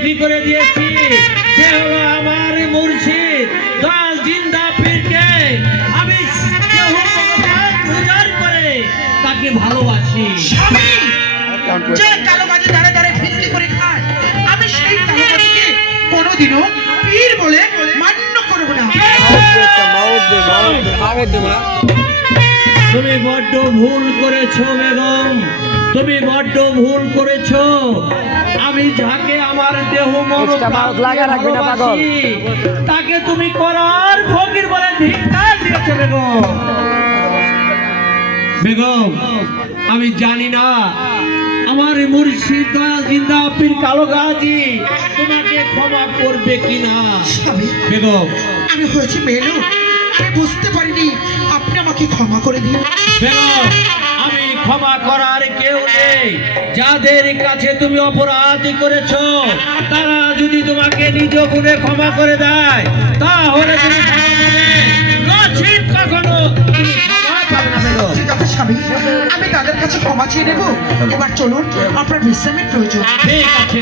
বিক্রি করে দিয়েছি। সে হলো আমার মুর্শিদ দয়াল জিন্দা পীরকে আমি উজাড় করে তাকে ভালোবাসি। স্বামী, যে কালো বাজে দাঁড়ে দাঁড়ে ভিক্ষি করে খায়, আমি সেই কালো বাজকে কোনোদিনও পীর বলে মান্য করবো না। তুমি বড্ড ভুল করেছো বেগম, তুমি বড্ড ভুল করেছো। আমি যাকে আমার দেহ মন ভালোবাসি তাকে তুমি করার ফকির বলে ধিক্কার দিয়েছো বেগম। বেগম, আমি জানি না আমার মুর্শিদ দয়াল জিন্দা পীর কালো গাজী তোমাকে ক্ষমা করবে কিনা। স্বামী, বেগম, আমি হয়েছি মেলো, আমি বুঝতে পারিনি, আপনি আমাকে ক্ষমা করে দিন। বেগম, আমি ক্ষমা করার কেউ নেই। যাদের কাছে তুমি অপরাধ করেছো তারা যদি তোমাকে নিজ গুণে ক্ষমা করে দেয় তাহলে তুমি ক্ষমা পাবে, নচিত কখনো তুমি ক্ষমা পাবে না। বেগম, ঠিক আছে স্বামী, আমি তাদের কাছে ক্ষমা চেয়ে নেবো। এবার চলুন, আপনার বিশ্রামের প্রয়োজন। ঠিক আছে।